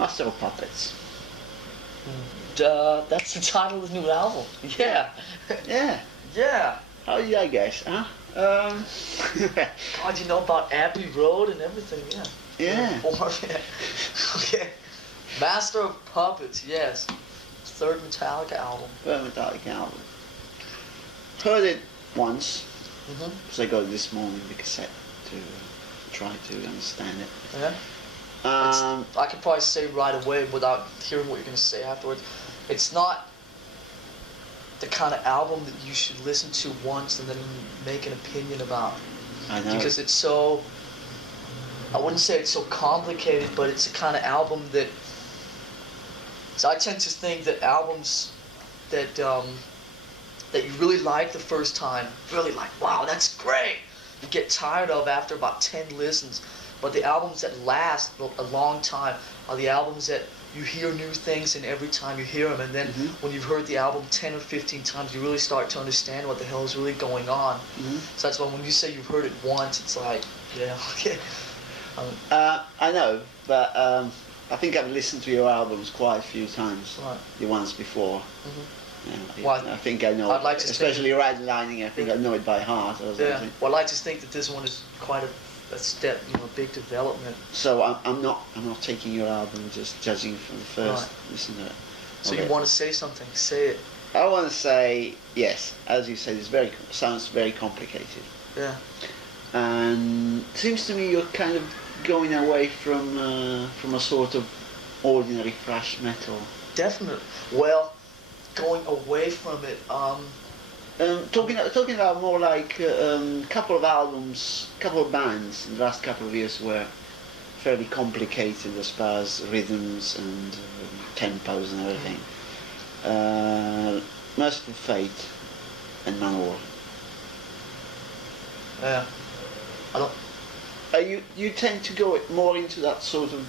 Master of Puppets. That's the title of the new album. Yeah. Yeah. Yeah. How did I guess, huh? God, you know about Abbey Road and everything, yeah. Yeah. Okay. Master of Puppets, yes. Third Metallica album. Third Metallica album. Heard it once. Mm-hmm. So I got it this morning, the cassette, to try to understand it. Yeah. I could probably say right away without hearing what you're going to say afterwards. It's not the kind of album that you should listen to once and then make an opinion about. I know. Because it's so, I wouldn't say it's so complicated, but it's a kind of album that, so I tend to think that albums that that you really like the first time, really like, wow, that's great, you get tired of after about 10 listens. But the albums that last a long time are the albums that you hear new things in every time you hear them, and then when you've heard the album 10 or 15 times, you really start to understand what the hell is really going on. So that's why when you say you've heard it once, it's like, yeah, okay. I know, but I think I've listened to your albums quite a few times. Right. The ones before. Yeah, Well, I think I know, I'd like to especially Red Lining, I think I know it by heart or something. Yeah. Well, I like to think that this one is quite a step, a big development. So I'm not taking your album just judging from the first listen to it. So Okay. you want to say something? Say it. I want to say yes, as you said, sounds very complicated, Yeah. and it seems to me you're kind of going away from a sort of ordinary thrash metal. Definitely. Well, going away from it. Talking about more like couple of albums, couple of bands in the last couple of years were fairly complicated as far as rhythms and tempos and everything. Merciful Fate and Manowar. Yeah. I don't. You tend to go more into that sort of.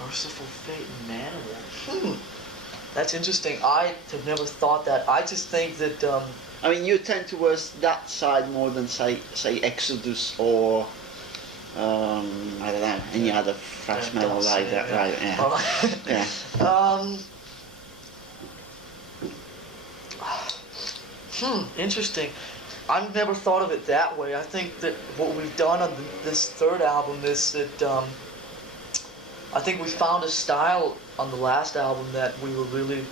Merciful Fate and Manowar. That's interesting. I have never thought that. I just think that. I mean, you tend towards that side more than say Exodus or I don't know, any other thrash metal like that, right? Yeah. Interesting. I've never thought of it that way. I think that what we've done on this third album is that I think we found a style on the last album that we were really.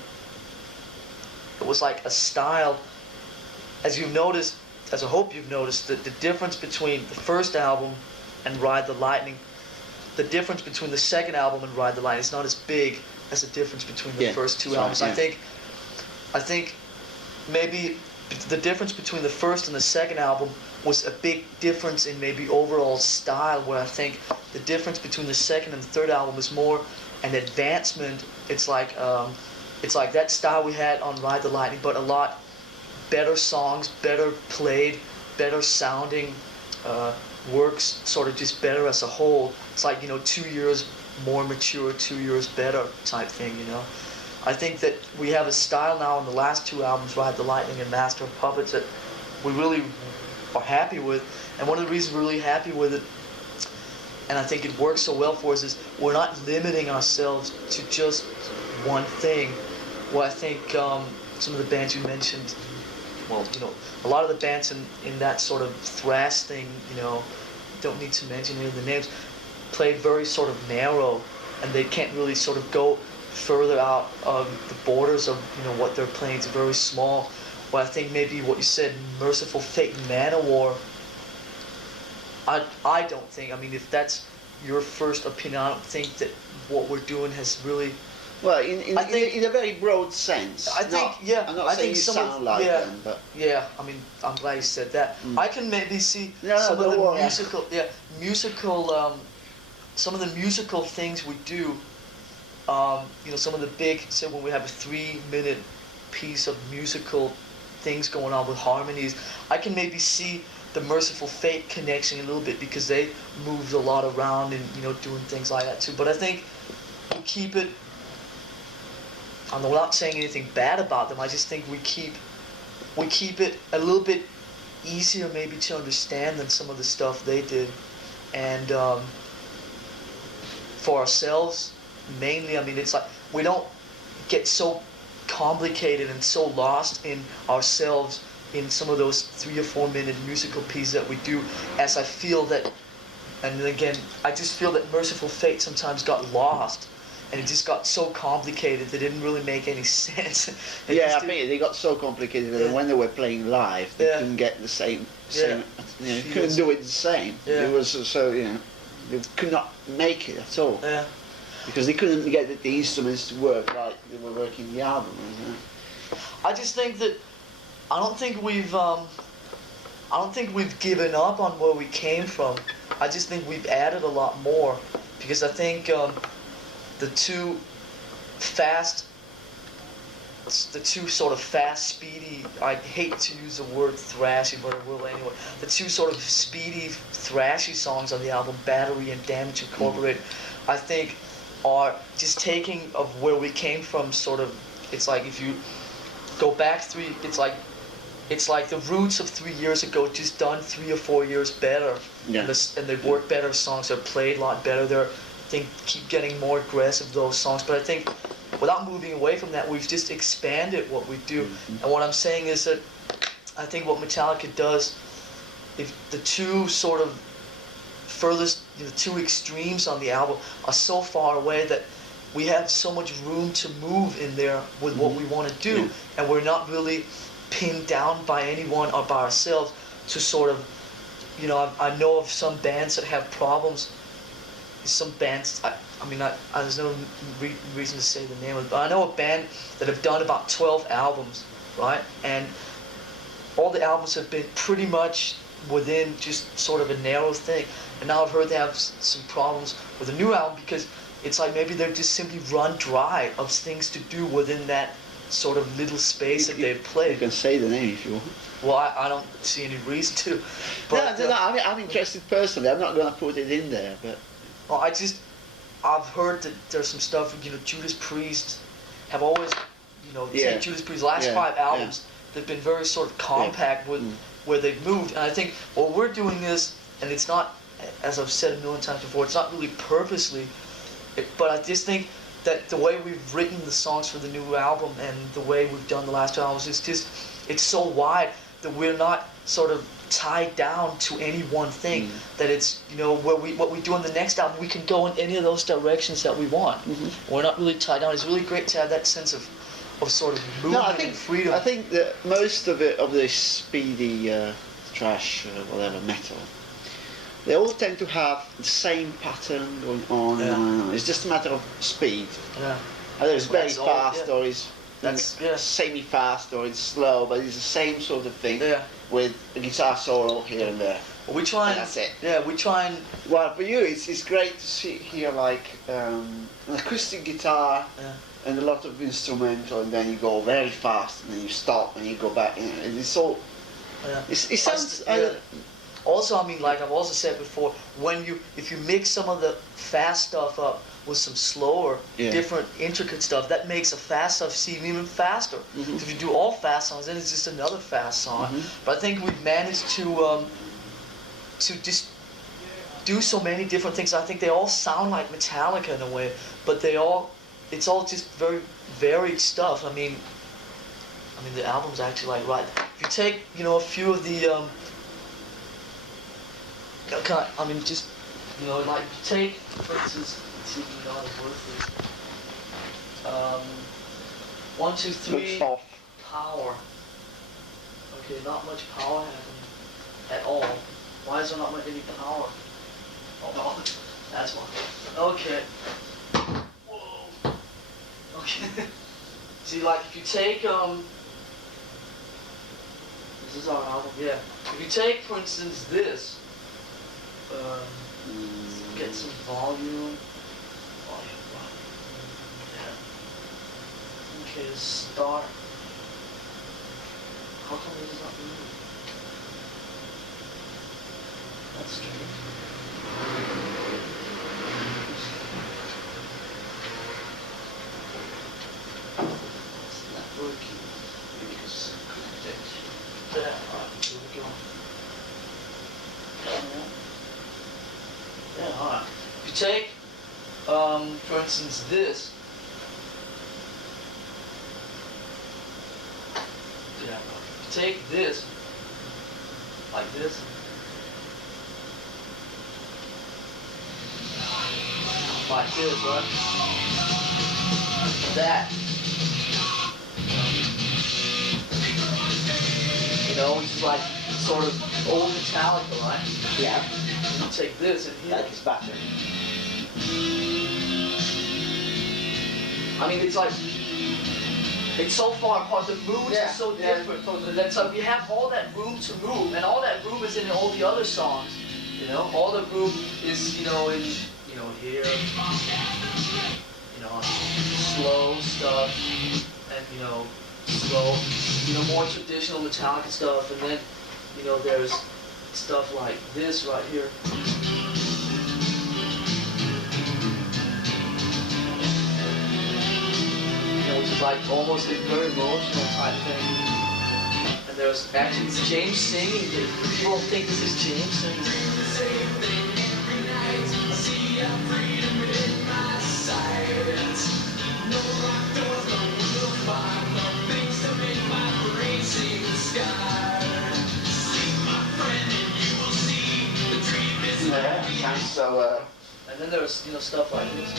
It was like a style, as you've noticed, as I hope you've noticed, that the difference between the first album and Ride the Lightning, the difference between the second album and Ride the Lightning is not as big as the difference between the first two albums. Right, I think maybe the difference between the first and the second album was a big difference in maybe overall style, where I think the difference between the second and the third album is more an advancement. It's like that style we had on Ride the Lightning, but a lot better songs, better played, better sounding, works sort of just better as a whole. It's like, 2 years more mature, 2 years better type thing, I think that we have a style now in the last two albums, Ride the Lightning and Master of Puppets, that we really are happy with. And one of the reasons we're really happy with it, and I think it works so well for us, is we're not limiting ourselves to just one thing. Well, I think some of the bands you mentioned, well, a lot of the bands in that sort of thrash thing, don't need to mention any of the names, played very sort of narrow, and they can't really sort of go further out of the borders of what they're playing. It's very small. Well, I think maybe what you said, Merciful Fate and Manowar, I don't think, if that's your first opinion, I don't think that what we're doing has really. Well, in a very broad sense. I think, I'm not saying you sound like them, but yeah. I'm glad you said that. I can maybe see some of the some of the musical things we do. Some of the big, say when we have a 3-minute piece of musical things going on with harmonies, I can maybe see the Merciful Fate connection a little bit, because they moved a lot around and doing things like that too. But I think we keep it. I'm not saying anything bad about them. I just think we keep it a little bit easier maybe to understand than some of the stuff they did, and for ourselves mainly. I mean, it's like we don't get so complicated and so lost in ourselves in some of those 3 or 4 minute musical pieces that we do, as I feel that, and then again, I just feel that Merciful Fate sometimes got lost, and it just got so complicated that it didn't really make any sense. Yeah, I think they got so complicated that when they were playing live, they couldn't get the same, couldn't do it the same. It was so, they could not make it at all. Yeah. Because they couldn't get the instruments to work like they were working the album. I just think that I don't think we've given up on where we came from. I just think we've added a lot more, because I think the two sort of fast, speedy, I hate to use the word thrashy, but I will anyway. The two sort of speedy, thrashy songs on the album, Battery and Damage Incorporated, I think are just taking of where we came from, sort of. It's like if you go back it's like the roots of 3 years ago, just done 3 or 4 years better. Yeah. And they work better, songs are played a lot better. They're, I think, keep getting more aggressive, those songs. But I think without moving away from that, we've just expanded what we do. And what I'm saying is that I think what Metallica does, if the two sort of furthest, the two extremes on the album are so far away that we have so much room to move in there with what we want to do, and we're not really pinned down by anyone or by ourselves to sort of, I know of some bands that have problems. Some bands, there's no reason to say the name of it, but I know a band that have done about 12 albums, right? And all the albums have been pretty much within just sort of a narrow thing. And now I've heard they have some problems with a new album, because it's like maybe they're just simply run dry of things to do within that sort of little space that they've played. You can say the name if you want. Well, I don't see any reason to. But, no, I'm interested personally. I'm not going to put it in there, but. Well, I've heard that there's some stuff. Judas Priest have always, say Judas Priest's last 5 albums, they've been very sort of compact with where they've moved. And I think what we're doing is, and it's not, as I've said a million times before, it's not really purposely, but I just think that the way we've written the songs for the new album and the way we've done the last 2 albums is just, it's so wide that we're not sort of tied down to any one thing. That it's, what we do on the next album, we can go in any of those directions that we want. We're not really tied down. It's really great to have that sense of sort of movement and freedom. I think that most of this speedy thrash, whatever, metal, they all tend to have the same pattern going on and on and on. It's just a matter of speed. Yeah. Either it's very fast or it's That's semi-fast or it's slow, but it's the same sort of thing with a guitar solo here and there. Well, we try and that's it. Yeah, we try and. Well, for you, it's great to hear like an acoustic guitar and a lot of instrumental, and then you go very fast, and then you stop, and you go back, and it's all. Yeah. It sounds. Also, I mean, like I've also said before, if you mix some of the fast stuff up with some slower, different, intricate stuff, that makes a fast stuff seem even faster. If you do all fast songs, then it's just another fast song. But I think we've managed to just do so many different things. I think they all sound like Metallica in a way, but it's all just very varied stuff. I mean, the album's actually like right. If you take, a few of the just, like, take, for instance, let's see if you know the word for this. 1, 2, 3, power. Okay, not much power happening at all. Why is there not much any power? Oh no, that's why. Okay. Whoa. Okay. See, like, if you take, this is our album, yeah. If you take, for instance, this, get some volume. Okay, start. How come it does not move? That's strange. It's not working because connected. There, alright, here we go. Yeah, alright. If you take For instance, this. Yeah. Take this, like this. Like this, right? That. You know, which is like sort of old Metallica, right? Yeah. And you take this and here. That is better. I mean, it's like, it's so far apart, the moods Yeah, are so yeah, different. totally. That's like, we have all that room to move, and all that room is in all the other songs, you know? All the room is, you know, in, you know, here, you know, slow stuff, and, you know, slow, you know, more traditional Metallica stuff, and then, you know, there's stuff like this right here. Which is like almost a very emotional type thing. And there's actually it's James singing. People don't think this is James singing. Yeah, sounds so. And then there's, you know, stuff like this.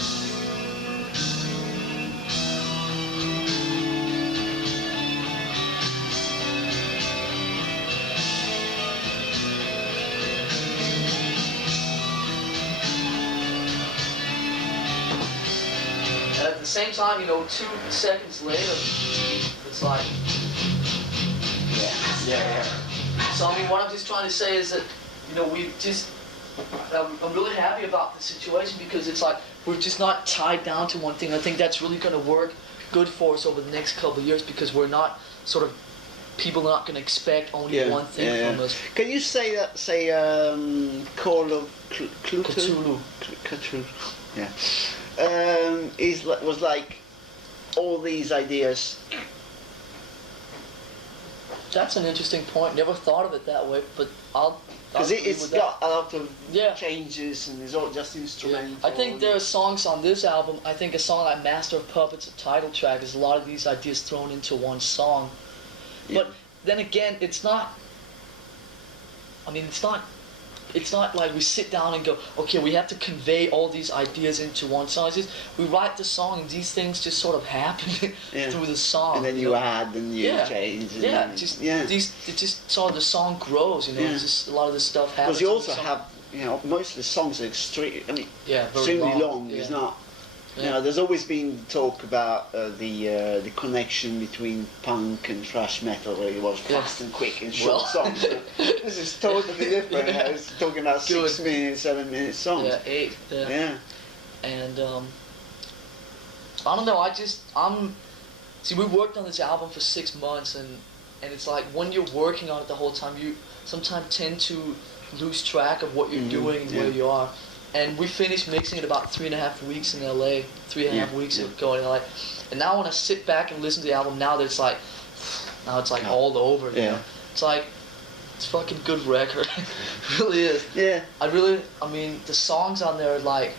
At the same time, you know, 2 seconds later, it's like, Yeah. so I mean, what I'm just trying to say is that, you know, we just, I'm really happy about the situation because it's like, we're just not tied down to one thing. I think that's really going to work good for us over the next couple of years because we're not sort of, people are not going to expect only one thing from us. Can you say that? Say Call of Cthulhu. Cthulhu. Yeah. Was like all these ideas. That's an interesting point. Never thought of it that way, but I'll Because it's got a lot of Yeah. changes and it's all just instrumental. I think there are songs on this album. I think a song like Master of Puppets, a title track, is a lot of these ideas thrown into one song. Yeah. But then again, it's not. I mean, it's not like we sit down and go, okay, we have to convey all these ideas into one song. It's just, we write the song and these things just sort of happen through the song. And then you add and you change. And Yeah, then, just it just sort of the song grows, you know. It's just a lot of this stuff happens. Because you in also the song. have, you know, most of the songs are extreme. I mean, very extremely long. Yeah. It's not. You Yeah. know, there's always been talk about the connection between punk and thrash metal, where it was fast and quick and short songs. But this is totally different. Yeah. It's talking about 6 minutes, 7 minute songs. Yeah, 8. Yeah. And I don't know. See, we worked on this album for 6 months, and it's like when you're working on it the whole time, you sometimes tend to lose track of what you're doing and where you are. And we finished mixing it about 3.5 weeks in LA, 3.5 weeks ago in LA. And now when I sit back and listen to the album, now it's like all over. You know? It's like, it's a fucking good record. It really is. Yeah. I mean, the songs on there are like,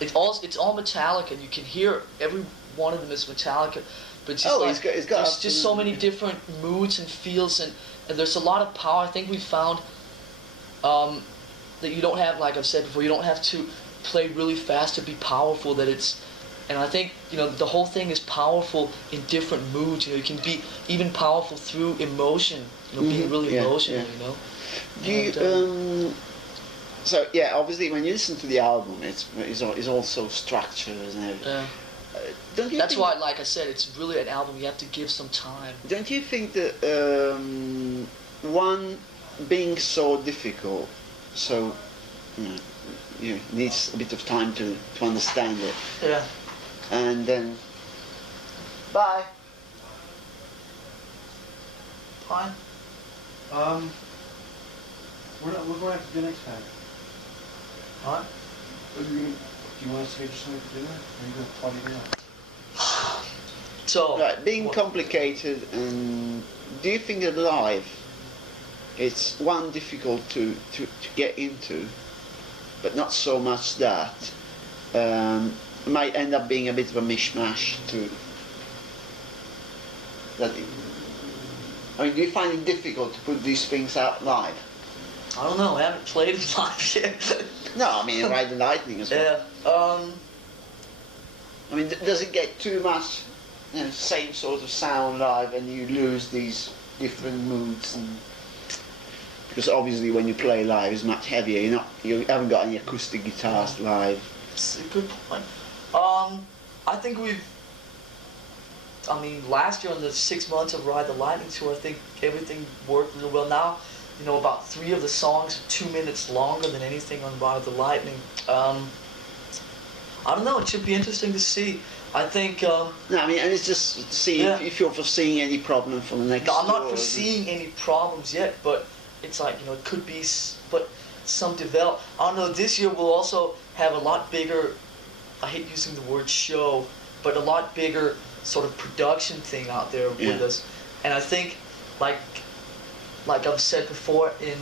it's all Metallica, and you can hear every one of them is Metallica. But it's just it's got there's just so many different moods and feels, and there's a lot of power. I think we found that you don't have, like I've said before, you don't have to play really fast to be powerful. And I think, you know, the whole thing is powerful in different moods. You know, you can be even powerful through emotion. You know, being really emotional. You know. Do you, so yeah, obviously when you listen to the album, it's also structured and everything. Yeah. Don't you That's think, why, like I said, it's really an album you have to give some time. Don't you think that one being so difficult, so you needs a bit of time to understand it, Yeah. and then bye. Fine. We're going after the next time. Huh? Do you want us to get you something for dinner? Or are you going to party dinner? So. Right, being complicated, and do you think that live it's one difficult to get into, but not so much that, might end up being a bit of a mishmash too. I mean, do you find it difficult to put these things out live? I don't know. I haven't played it live yet. No, I mean Ride the Lightning as well. Yeah. I mean, does it get too much, same sort of sound live, and you lose these different moods? And because obviously, when you play live, it's much heavier. You haven't got any acoustic guitars live. It's a good point. I think last year on the 6 months of Ride the Lightning tour, I think everything worked really well. Now, about 3 of the songs are 2 minutes longer than anything on Ride the Lightning. I don't know. It should be interesting to see. I think. No, I mean, and it's just to see if you're foreseeing any problem for the next. No, I'm not tour, foreseeing any problems yet, but it's like it could be, but some develop. I don't know. This year we'll also have a lot bigger. I hate using the word show, but a lot bigger sort of production thing out there with us, and I think, like I've said before, in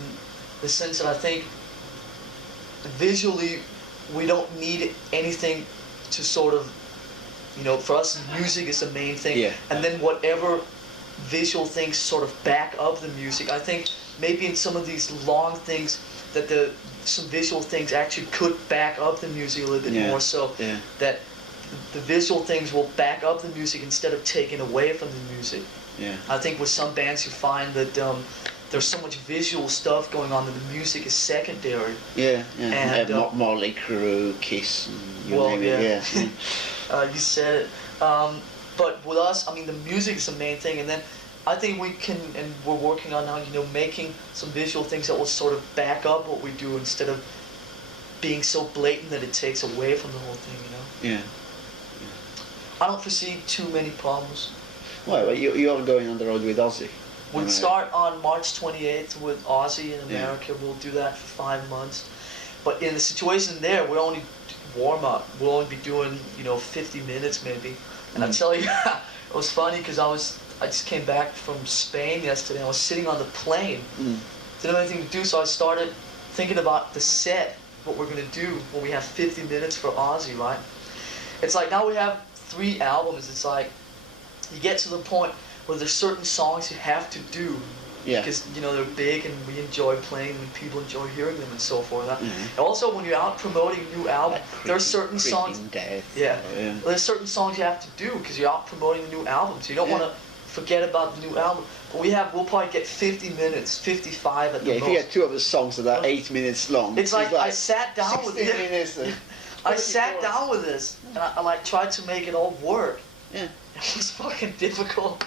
the sense that I think visually we don't need anything to sort of, for us music is the main thing, and then whatever visual things sort of back up the music. I think maybe in some of these long things that some visual things actually could back up the music a little bit more, so that the visual things will back up the music instead of taking away from the music. Yeah. I think with some bands you find that there's so much visual stuff going on that the music is secondary. Yeah. And Motley Crue, Kiss, and you name it. You said it. But with us, I mean, the music is the main thing, and then I think we can, and we're working on now, making some visual things that will sort of back up what we do instead of being so blatant that it takes away from the whole thing, Yeah. I don't foresee too many problems. Well, you're going on the road with Ozzy. We'll start on March 28th with Ozzy in America. We'll do that for 5 months. But in the situation there, we'll only warm up. We'll only be doing, 50 minutes maybe. And I tell you, it was funny because I just came back from Spain yesterday. I was sitting on the plane. Didn't have anything to do, so I started thinking about the set, what we're going to do when we have 50 minutes for Ozzy, right? It's like now we have 3 albums. It's like you get to the point where there's certain songs you have to do because they're big and we enjoy playing them and people enjoy hearing them and so forth. And also when you're out promoting a new album, there are certain songs. There's certain songs you have to do because you're out promoting a new album, so you don't want to forget about the new album. But we'll probably get 50 minutes, 55 at the most. If you get 2 of the songs that are 8 minutes long. It's like I sat down with this. I sat down with this and I tried to make it all work. Yeah. It was fucking difficult.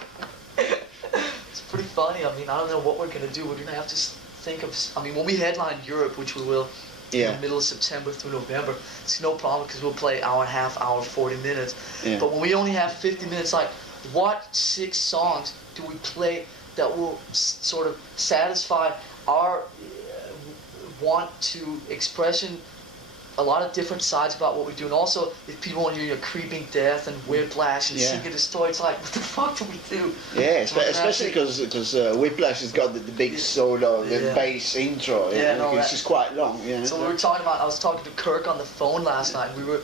It's pretty funny. I mean, I don't know what we're gonna do. We're gonna have to think of. I mean, when we headline Europe, which we will, in the middle of September through November, it's no problem because we'll play hour and a half, hour 40 minutes. Yeah. But when we only have 50 minutes, like, what 6 songs do we play that will sort of satisfy our want to expression? A lot of different sides about what we do, and also if people want to hear your Creeping Death and Whiplash and Circa Destroy, it's like, what the fuck do we do? Yeah, especially because Whiplash has got the big solo, the bass intro, it's just quite long. So I was talking to Kirk on the phone last night, and we were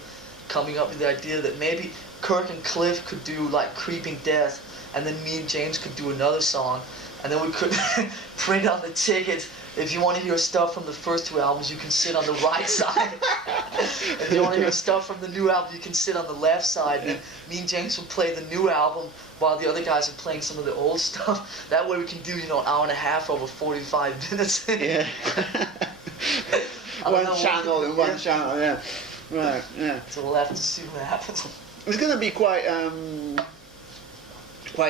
coming up with the idea that maybe Kirk and Cliff could do like Creeping Death, and then me and James could do another song, and then we could print on the tickets. If you want to hear stuff from the first 2 albums, you can sit on the right side. If you want to hear stuff from the new album, you can sit on the left side. And me and James will play the new album while the other guys are playing some of the old stuff. That way we can do, an hour and a half over 45 minutes. Yeah. One channel and one channel, Right, So we'll have to see what happens. It's going to be quite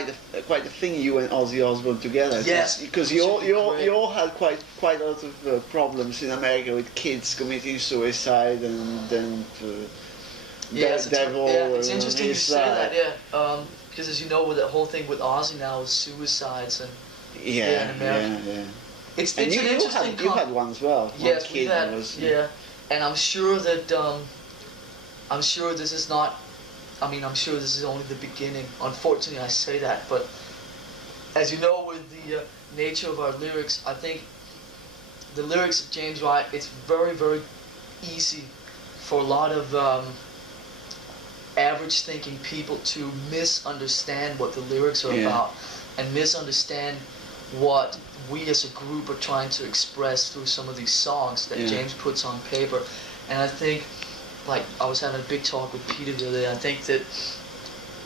the thing, you and Ozzy Osbourne together. Yes, because you all had quite a lot of problems in America with kids committing suicide and then devil. It's interesting you say that. Because as you know, with the whole thing with Ozzy now is suicides and in America. It's and an interesting. You had one as well. Yes, we had. And I'm sure that I'm sure this is not. I mean, I'm sure this is only the beginning. Unfortunately, I say that, but as you know, with the nature of our lyrics, I think the lyrics of James Wright, it's very, very easy for a lot of average thinking people to misunderstand what the lyrics are Yeah. about and misunderstand what we as a group are trying to express through some of these songs that Yeah. James puts on paper. And I think, like, I was having a big talk with Peter the other day, I think that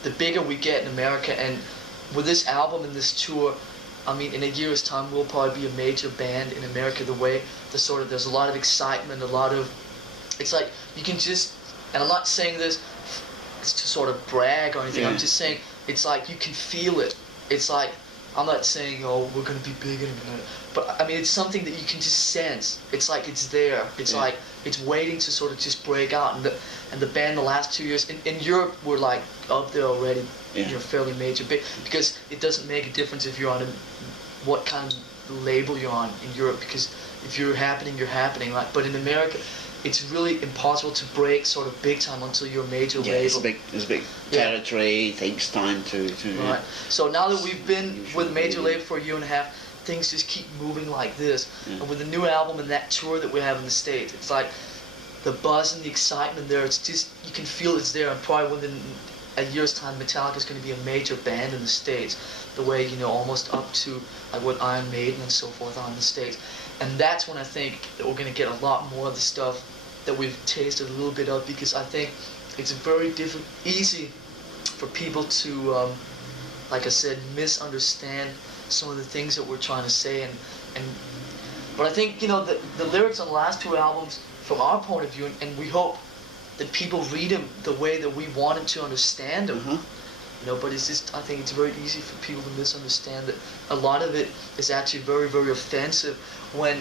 the bigger we get in America, and with this album and this tour, I mean, in a year's time, we'll probably be a major band in America. The way there's a lot of excitement, it's like you can just, and I'm not saying this to sort of brag or anything. Yeah. I'm just saying it's like you can feel it. It's like, I'm not saying, oh, we're gonna be big in a minute, but I mean, it's something that you can just sense. It's like it's there. It's Yeah. like it's waiting to sort of just break out. And the band the last 2 years in Europe were like up there already. Yeah. You're fairly major, big, because it doesn't make a difference if you're on what kind of label you're on in Europe, because if you're happening, you're happening. Like, but in America, it's really impossible to break sort of big time until you're a major Yeah, label. it's a big Yeah. territory. It takes time to Right. So now that we've been Usually with a major really- label for a year and a half, things just keep moving like this. Yeah. And with the new album and that tour that we have in the States, it's like the buzz and the excitement there. It's just, you can feel it's there. And probably within a year's time, Metallica's going to be a major band in the States. The way, you know, almost up to like what Iron Maiden and so forth are in the States. And that's when I think that we're going to get a lot more of the stuff that we've tasted a little bit of, because I think it's very easy for people to, like I said, misunderstand some of the things that we're trying to say, but I think, you know, the lyrics on the last two albums, from our point of view, and we hope that people read them the way that we wanted to understand them. Uh-huh. You know, but it's just, I think it's very easy for people to misunderstand that a lot of it is actually very, very offensive when,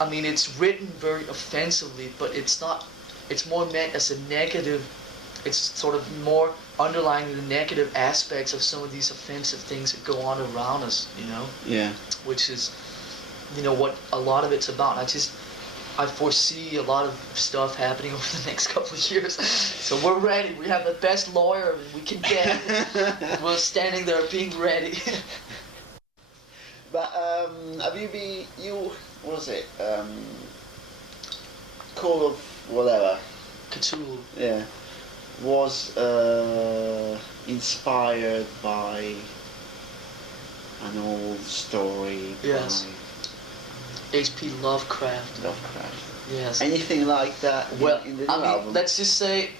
I mean, it's written very offensively, but it's not, it's more meant as a negative, it's sort of more underlying the negative aspects of some of these offensive things that go on around us, you know, Yeah. which is, you know, what a lot of it's about. I foresee a lot of stuff happening over the next couple of years. So we're ready. We have the best lawyer we can get. We're standing there being ready. But have what was it? Call of whatever. Cthulhu. Yeah. Was inspired by an old story Yes. by H.P. Lovecraft. Lovecraft. Yes. Anything like that Well, in the new I mean, album? let's just say,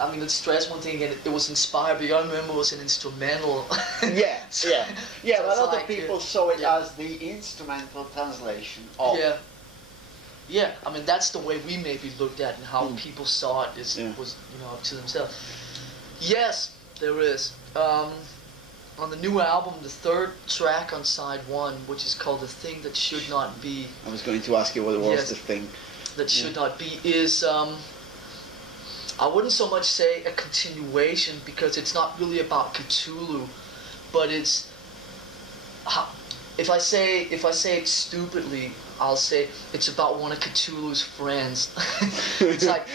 I mean, let's stress one thing again. It was inspired, but you gotta remember it was an instrumental. Yeah, So- yeah. Yeah, so but it's a lot like, of people saw it as the instrumental translation of Yeah. Yeah, I mean, that's the way we maybe looked at it, and how Mm. people saw it Yeah. was, you know, up to themselves. Yes, there is. On the new album, the third track on side one, which is called The Thing That Should Not Be, I was going to ask you what was Yes. the thing. that should not be, is, I wouldn't so much say a continuation, because it's not really about Cthulhu, but it's, if I say it stupidly, I'll say it's about one of Cthulhu's friends. It's like,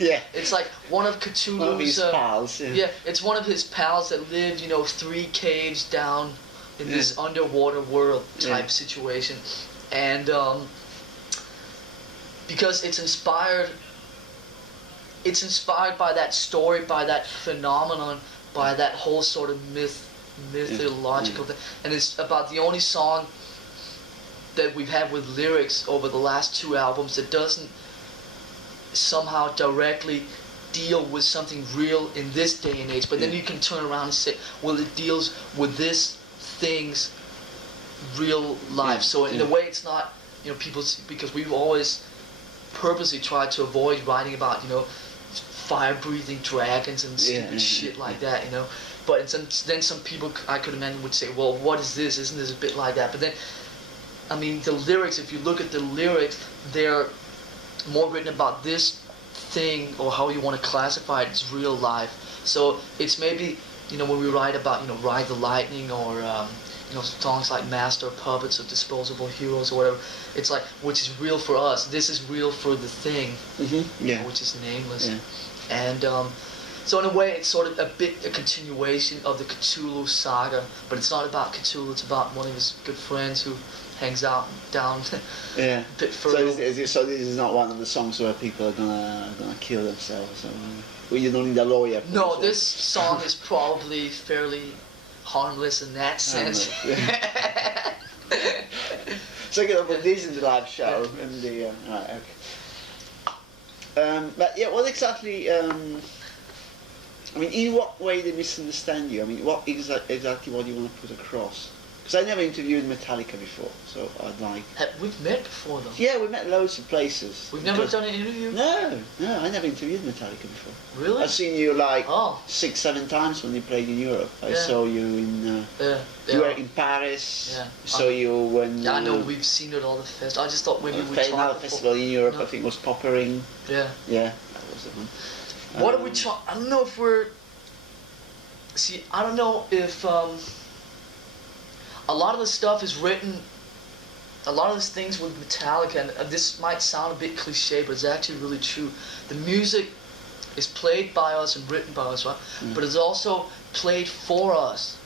Yeah. it's like one of Cthulhu's, One of his pals. Yeah. yeah, it's one of his pals that lived, you know, 3 caves down in this underwater world type Yeah. situation. And because it's inspired by that story, by that phenomenon, by that whole sort of mythological thing. And it's about the only song that we've had with lyrics over the last 2 albums that doesn't somehow directly deal with something real in this day and age, but then Yeah. you can turn around and say, well, it deals with this thing's real life. Yeah, So in yeah. a way, it's not, you know, because we've always purposely tried to avoid writing about, you know, fire-breathing dragons and stupid shit like that, you know. But then some people, I could imagine, would say, well, what is this? Isn't this a bit like that? But then, I mean, the lyrics, if you look at the lyrics, they're more written about this thing, or how you want to classify it, as real life. So it's maybe, you know, when we write about, you know, Ride the Lightning, or you know, songs like Master of Puppets or Disposable Heroes or whatever, it's like, which is real for us, this is real for the thing, Yeah. which is nameless. Yeah. And so in a way, it's sort of a continuation of the Cthulhu saga, but it's not about Cthulhu, it's about one of his good friends who hangs out down Yeah. a bit So, further. so this is not one of the songs where people are gonna kill themselves. Or, well, you don't need a lawyer. For No, one. this song is probably fairly harmless in that sense. So you're gonna put this in the live show and the right, okay. But yeah, what exactly? I mean, in what way they misunderstand you? I mean, what exactly what do you want to put across? Because I never interviewed Metallica before, so I'd like. We've met before though. Yeah, we met loads of places. We've never done an interview? No, I never interviewed Metallica before. Really? I've seen you like Oh. 6-7 times when you played in Europe. I Yeah. saw you in. You were in Paris. Yeah. Saw you when. Yeah, I know we've seen it at all the festivals. I just thought maybe we'd played another talk festival in Europe. No. I think it was Poppering. Yeah. Yeah, that was the one. What are we talking? I don't know if we're. See, I don't know if a lot of the stuff is written. A lot of these things with Metallica, and this might sound a bit cliche, but it's actually really true. The music is played by us and written by us, right? But it's also played for us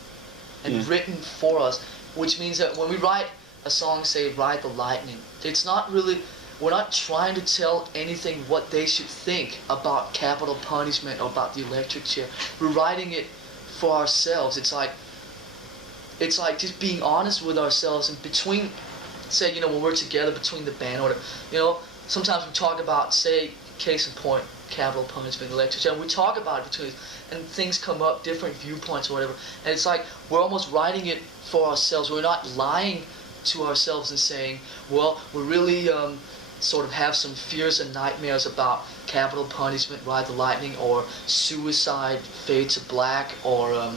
and written for us, which means that when we write a song, say "Ride the Lightning," it's not really. We're not trying to tell anything what they should think about capital punishment or about the electric chair. We're writing it for ourselves. It's like just being honest with ourselves, and between, say, when we're together between the band or whatever, sometimes we talk about, say, case in point, capital punishment, electric chair, and we talk about it between us, and things come up, different viewpoints or whatever, and it's like we're almost writing it for ourselves. We're not lying to ourselves and saying, well, we really sort of have some fears and nightmares about capital punishment, Ride the Lightning, or suicide, Fade to Black, or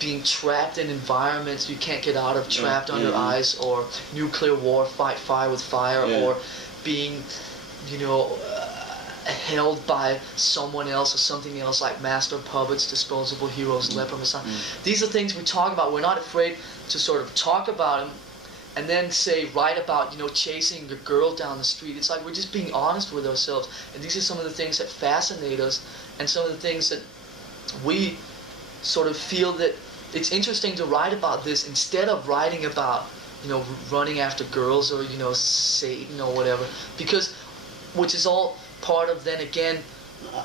being trapped in environments you can't get out of, trapped on your ice, or nuclear war, fight fire with fire, or being, held by someone else or something else, like Master Puppets, Disposable Heroes, Leper Messiah. These are things we talk about. We're not afraid to sort of talk about them and then say, write about, chasing a girl down the street. It's like we're just being honest with ourselves. And these are some of the things that fascinate us, and some of the things that we sort of feel that it's interesting to write about this instead of writing about, running after girls or, Satan or whatever. Because, which is all part of, then again,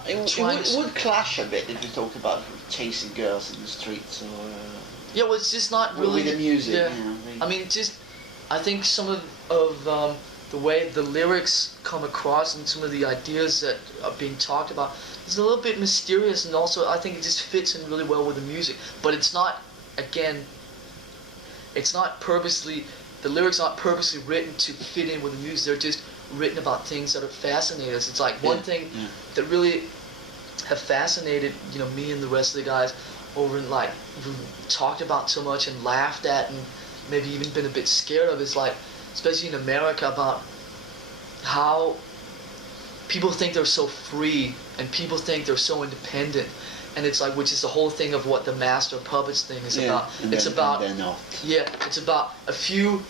it would clash a bit if you talked about chasing girls in the streets or. Yeah, well, it's just not really. With the music. Yeah. I mean, I think some of the way the lyrics come across and some of the ideas that are being talked about is a little bit mysterious, and also I think it just fits in really well with the music. But it's not, again, it's not purposely, the lyrics aren't purposely written to fit in with the music. They're just written about things that are fascinating us. It's like one thing that really have fascinated, me and the rest of the guys over in, like, we talked about so much and laughed at and maybe even been a bit scared of, is like, especially in America, about how people think they're so free and people think they're so independent, and it's like, which is the whole thing of what the Master Puppets thing is about. It's about it's about a few.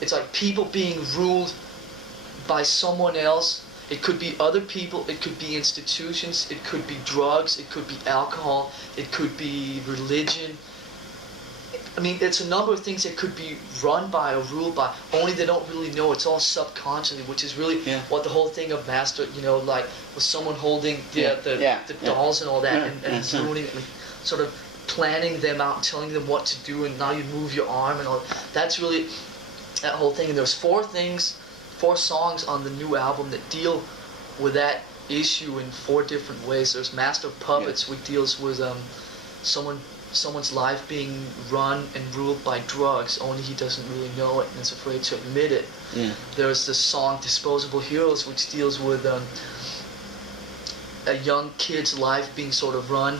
It's like people being ruled by someone else. It could be other people, it could be institutions, it could be drugs, it could be alcohol, it could be religion. I mean, it's a number of things that could be run by or ruled by, only they don't really know. It's all subconsciously, which is really what the whole thing of Master, like with someone holding the dolls and all that, and ruining it, and sort of planning them out and telling them what to do, and now you move your arm and all. That's really that whole thing. And there's 4 songs on the new album that deal with that issue in 4 different ways. There's Master Puppets, which deals with someone's life being run and ruled by drugs, only he doesn't really know it and is afraid to admit it. There's the song Disposable Heroes, which deals with a young kid's life being sort of run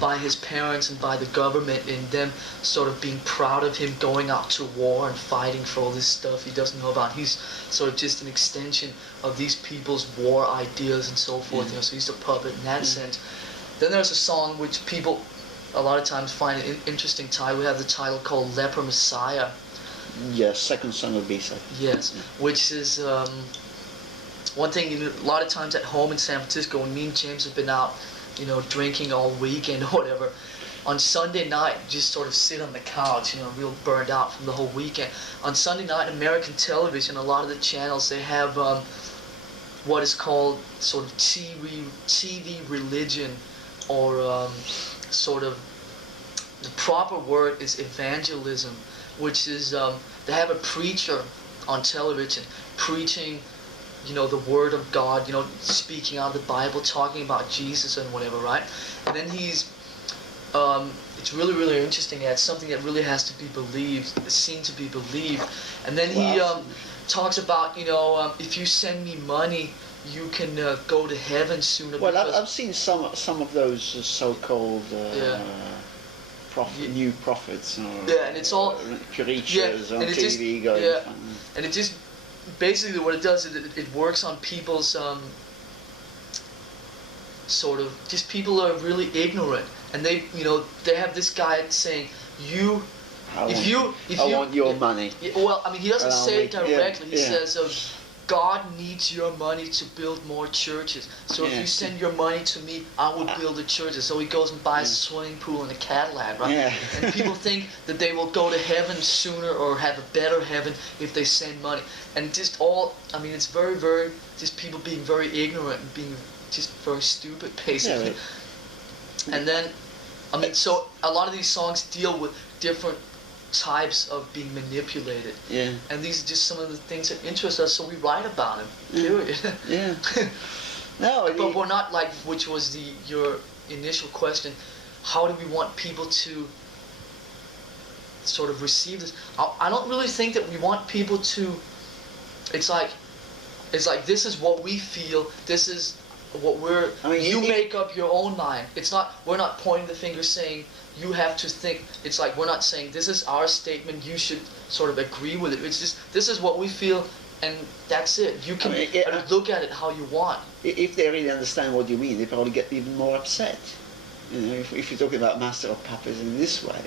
by his parents and by the government, and them sort of being proud of him going out to war and fighting for all this stuff he doesn't know about. He's sort of just an extension of these people's war ideas and so forth, so he's a puppet in that sense. Then there's a song which people a lot of times find an interesting title. We have the title called Leper Messiah. Yes, second song of B-side. Yes, which is one thing, a lot of times at home in San Francisco, when me and James have been out, drinking all weekend or whatever, on Sunday night, just sort of sit on the couch, real burned out from the whole weekend. On Sunday night, American television, a lot of the channels, they have what is called sort of TV religion, or sort of, the proper word is evangelism, which is they have a preacher on television preaching, the word of God, speaking out of the Bible, talking about Jesus and whatever, right? And then it's really, really interesting. It's something that really has to be believed, seen to be believed. And then he talks about, if you send me money, you can go to heaven sooner. Well, I've seen some of those so-called new prophets, or and it's all preachers on TV going. And it just basically what it does is it works on people's sort of, just people are really ignorant, and they have this guy saying, I want your money. Well, I mean, he doesn't say it directly. He says, God needs your money to build more churches. So if you send your money to me, I will build the churches. So he goes and buys a swimming pool and a Cadillac, right? Yeah. And people think that they will go to heaven sooner or have a better heaven if they send money. And just it's very, very, just people being very ignorant and being just very stupid, basically. Yeah, and then, so a lot of these songs deal with different types of being manipulated. Yeah. And these are just some of the things that interest us, so we write about them. Period. Yeah. No, but we're not like, which was your initial question, how do we want people to sort of receive this? I don't really think that we want people to. It's like this is what we feel. This is what we're. You make up your own mind. It's not. We're not pointing the finger saying you have to think. It's like we're not saying this is our statement. You should sort of agree with it. It's just this is what we feel, and that's it. You can look at it how you want. If they really understand what you mean, they probably get even more upset. If you're talking about Master of Puppets in this way.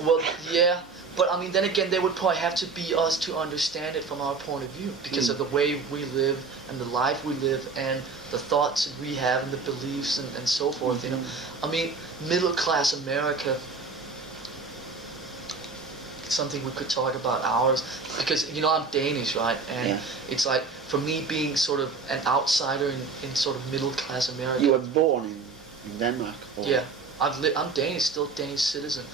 Well, yeah. But then again, they would probably have to be us to understand it from our point of view, because of the way we live and the life we live and the thoughts we have and the beliefs and so forth. Middle class America. Something we could talk about hours, because I'm Danish, right? And it's like, for me being sort of an outsider in sort of middle class America. You were born in Denmark. Or? Yeah, I'm Danish, still Danish citizen.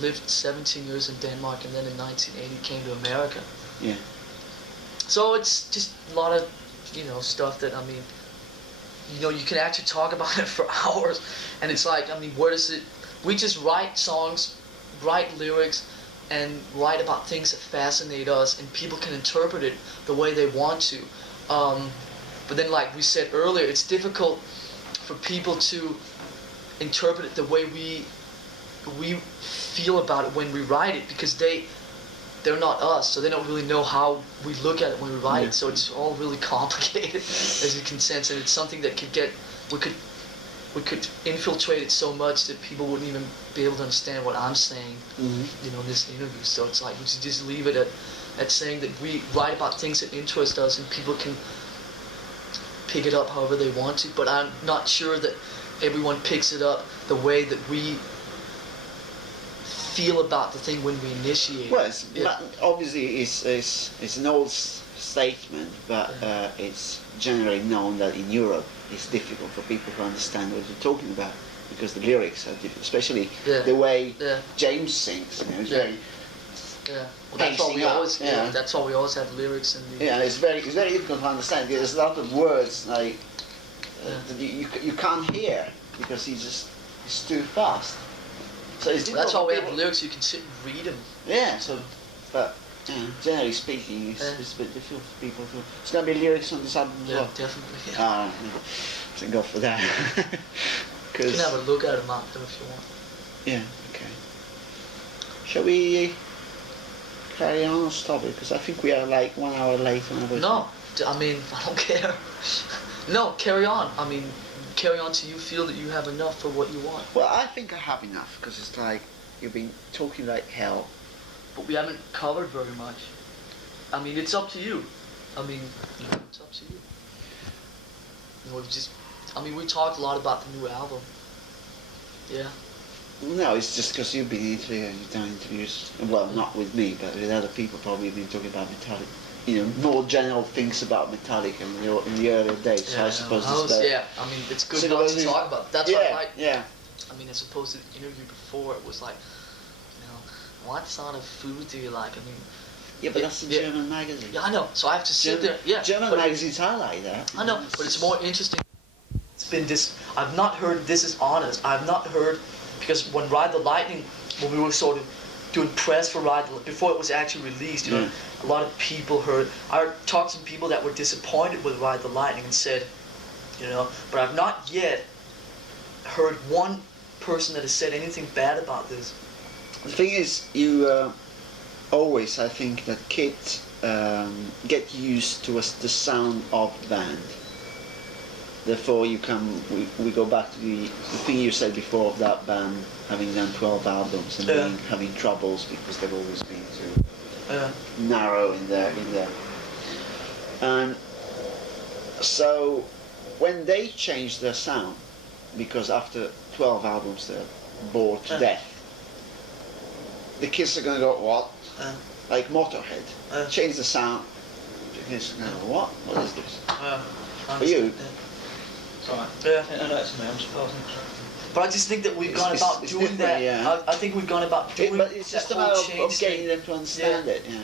Lived 17 years in Denmark, and then in 1980 came to America. Yeah. So it's just a lot of, stuff that, you can actually talk about it for hours. And it's like, where does it, we just write songs, write lyrics, and write about things that fascinate us, and people can interpret it the way they want to. But then, like we said earlier, it's difficult for people to interpret it the way we feel about it when we write it, because they're not us, so they don't really know how we look at it when we write it. So it's all really complicated, as you can sense, and it's something that we could infiltrate it so much that people wouldn't even be able to understand what I'm saying, in this interview. So it's like we should just leave it at saying that we write about things that interest us, and people can pick it up however they want to. But I'm not sure that everyone picks it up the way that we feel about the thing when we initiate. Well, obviously it's an old statement, but it's generally known that in Europe it's difficult for people to understand what you're talking about, because the lyrics are different, especially the way James sings. It's very. Yeah. Well, that's why we always. Yeah. That's why we always have lyrics in the. Yeah, it's very difficult to understand. There's a lot of words like that you can't hear because it's too fast. So it's that's why we have lyrics. You can sit and read them. Yeah. So, but generally speaking, it's a bit difficult for people to. It's gonna be lyrics on this album as well. Definitely. Yeah. Thank God for that. You can have a look at them after if you want. Yeah. Okay. Shall we carry on or stop it? Because I think we are like 1 hour late on everything. No, I don't care. No, carry on. Carry on till you feel that you have enough for what you want. Well, I think I have enough, because it's like you've been talking like hell. But we haven't covered very much. It's up to you. It's up to you. We talked a lot about the new album. Yeah. No, it's just because you've been you've done interviews. Well, not with me, but with other people. Probably been talking about Metallica. You know, more general things about Metallica in the earlier days. So I suppose yeah, I mean, it's good not to talk about. That's yeah, what I like. Yeah. I mean, as opposed to the interview before, it was like, what sort of food do you like? I mean, Yeah, but that's a German magazine. Yeah, I know. So I have to sit there. Yeah. German magazines are like that. I know, but it's more interesting. It's been this. I've not heard. This is honest. I've not heard because when Ride the Lightning, when we were sort of doing press for Ride the, before it was actually released, you know, a lot of people heard. I talked to some people that were disappointed with Ride the Lightning and said, but I've not yet heard one person that has said anything bad about this. The thing is, you always, I think, that kids get used to the sound of the band. Therefore, we go back to the thing you said before of that band having done 12 albums and having troubles because they've always been too narrow in their. And so, when they change their sound, because after 12 albums they're bored to death, the kids are going to go, what? Like Motorhead. Change the sound. The kids are going to go, what? What is this? For you? Alright. Yeah. I know it's me, I'm just passing. But I just think that we've gone about doing that. Yeah. I think we've gone about doing but it's just a matter of getting them to understand it. Yeah.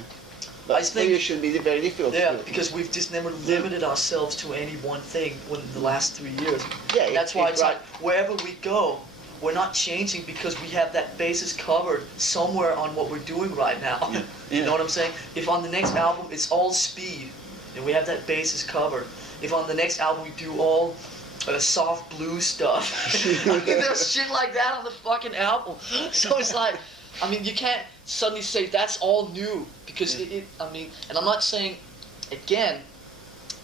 But I think it shouldn't be very difficult. Yeah, because we've just never limited ourselves to any one thing in the last 3 years. Yeah. That's why it's like wherever we go, we're not changing because we have that basis covered somewhere on what we're doing right now. Yeah. You know what I'm saying? If on the next album it's all speed, and we have that basis covered. If on the next album we do all soft blues stuff, I mean, there's shit like that on the fucking album. So it's like, I mean, you can't suddenly say that's all new because I mean, and I'm not saying, again,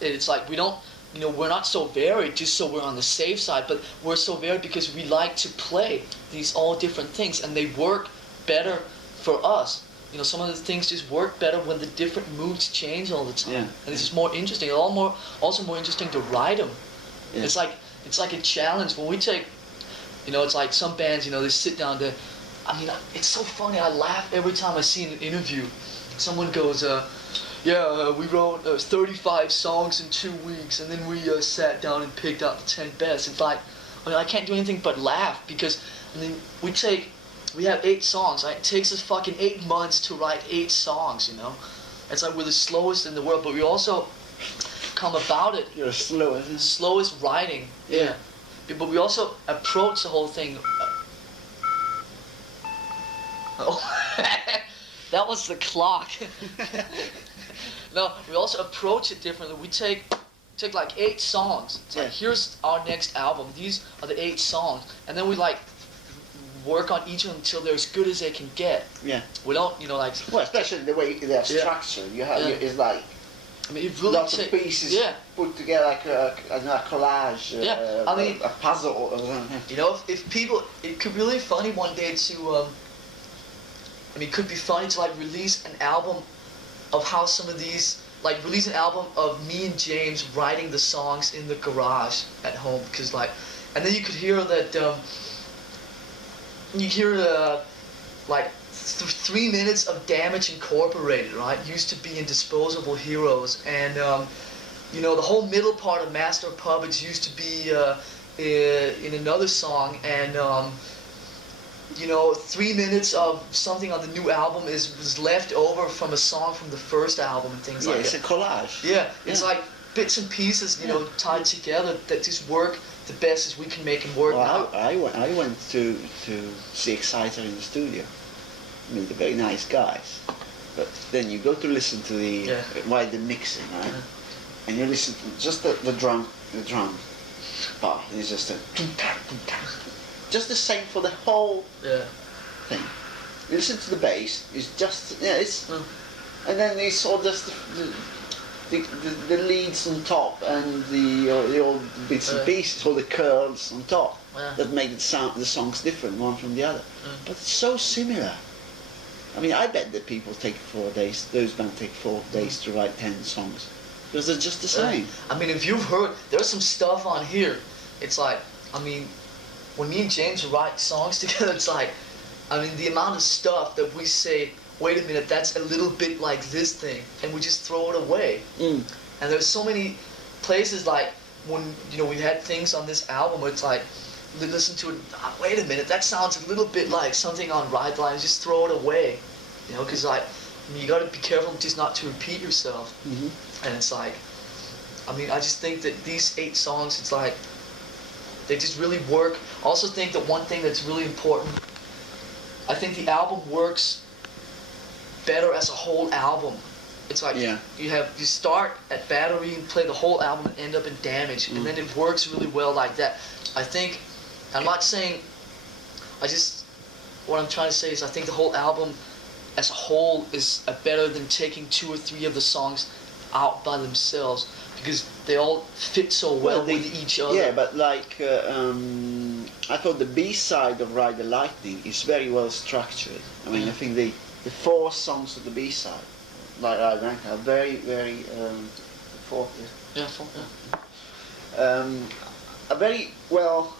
it's like we don't. We're not so varied just so we're on the safe side, but we're so varied because we like to play these all different things and they work better for us. Some of the things just work better when the different moods change all the time. Yeah. And it's just more interesting. Also more interesting to write them. Yeah. It's like a challenge when we take, it's like some bands, they sit down to, I mean, it's so funny. I laugh every time I see an interview. Someone goes, we wrote 35 songs in 2 weeks, and then we sat down and picked out the 10 best. It's like, I can't do anything but laugh because, we have 8 songs, right? It takes us fucking 8 months to write 8 songs, It's like we're the slowest in the world, but we also come about it. You're slowest. Slowest writing. Yeah. But we also approach the whole thing. Oh, that was the clock. No, we also approach it differently. We take like 8 songs. It's like, here's our next album. These are the 8 songs, and then we work on each of them until they're as good as they can get. Yeah. We don't, Well, especially the way they're structured. You have it's like. I mean, it really lots of pieces put together like a collage. I mean, a puzzle or something. If people, it could be really funny one day to. It could be funny to release an album of how some of these. Release an album of me and James writing the songs in the garage at home, because and then you could hear that. You hear 3 minutes of Damage Incorporated, right? Used to be in Disposable Heroes, and the whole middle part of Master of Puppets used to be in another song, and 3 minutes of something on the new album was left over from a song from the first album and things like that. Yeah, it's a collage. Yeah, it's like bits and pieces, tied together that just work the best as we can make them work. Well, I went to see Exciter in the studio. I mean, they're very nice guys. But then you go to listen to the mixing, right? And you listen to just the drum. Oh, it's just just the same for the whole thing. You listen to the bass. It's just and then it's all just the leads on top and the old bits and pieces, all the curls on top that make the songs different one from the other. But it's so similar. I mean, I bet that people take 4 days. Those bands take 4 days to write 10 songs because they're just the same. I mean, if you've heard, there's some stuff on here. It's like, I mean, when me and James write songs together, it's like, I mean, the amount of stuff that we say, wait a minute, that's a little bit like this thing, and we just throw it away. Mm. And there's so many places like when we had things on this album where it's like listen to it. Wait a minute, that sounds a little bit like something on Ride the Line. Just throw it away, because like you got to be careful just not to repeat yourself. Mm-hmm. And it's like, I mean, I just think that these 8 songs, it's like they just really work. I also think that one thing that's really important, I think the album works better as a whole album. It's like you start at Battery and play the whole album and end up in Damage, and then it works really well like that. I think, I'm not saying, what I'm trying to say is I think the whole album as a whole is better than taking 2 or 3 of the songs out by themselves, because they all fit so well with each other. Yeah, but like I thought the B-side of Ride the Lightning is very well structured. I mean, I think the 4 songs of the B-side, like I rank, are very, very the 4th. Are very well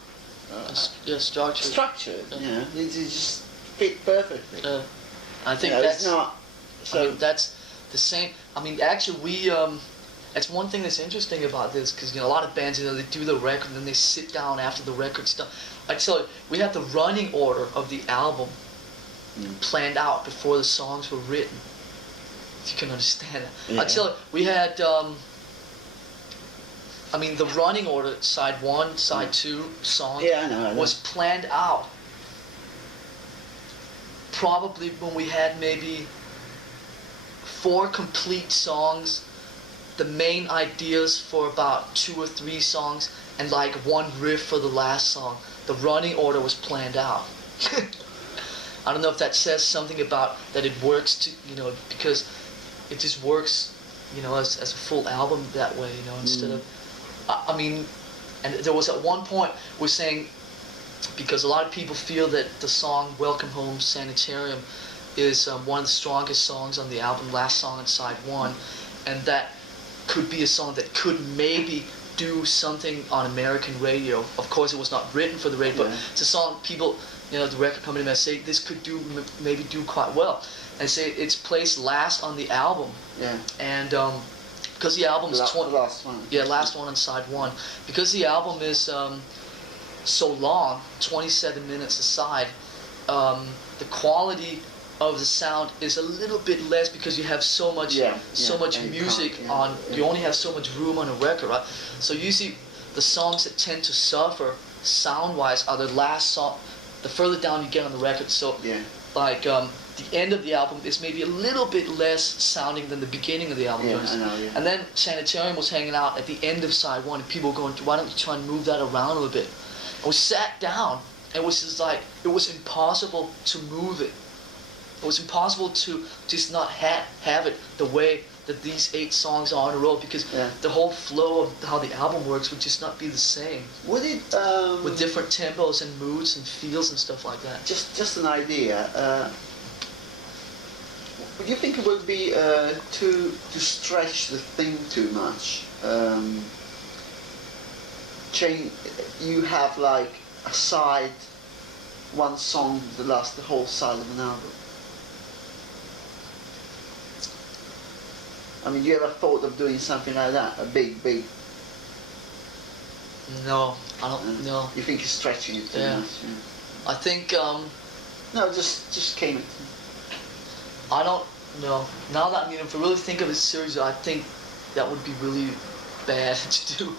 structured. Yeah. They just fit perfectly. I think it's not. So I mean, that's the same. I mean, actually, we. That's one thing that's interesting about this, because a lot of bands, they do the record and then they sit down after the record's done. I tell you, we had the running order of the album planned out before the songs were written. If you can understand that. Yeah. I tell you, we had. I mean, the running order, side 1, side 2 songs I know. was planned out. Probably when we had maybe 4 complete songs, the main ideas for about 2 or 3 songs, and like 1 riff for the last song. The running order was planned out. I don't know if that says something about that it works because it just works, as a full album that way, instead of, I mean, and there was at one point we're saying, because a lot of people feel that the song Welcome Home Sanitarium is one of the strongest songs on the album, last song on side 1, and that could be a song that could maybe do something on American radio. Of course, it was not written for the radio, but it's a song people, the record company may say this could maybe do quite well, and say it's placed last on the album. Yeah. And because the album is last one. Yeah, last one on side 1. Because the album is so long, 27 minutes a side, the quality of the sound is a little bit less because you have so much music on. You only have so much room on a record, right? So usually the songs that tend to suffer sound-wise are the last song, the further down you get on the record. So like the end of the album is maybe a little bit less sounding than the beginning of the album. Yeah, I know, And then Sanitarium was hanging out at the end of side 1, and people were going, why don't you try and move that around a little bit? And we sat down, and it was just like, it was impossible to move it. It was impossible to just not have it the way that these 8 songs are on a roll, because the whole flow of how the album works would just not be the same. Would it with different tempos and moods and feels and stuff like that. Just an idea. Would you think it would be to stretch the thing too much? You have like a side, one song that lasts the whole side of an album. I mean, you ever thought of doing something like that? A big. No, I don't. No. You think you're stretching it too much? Yeah. I think. No, just came. I don't know. Now that if I really think of it seriously, I think that would be really bad to do.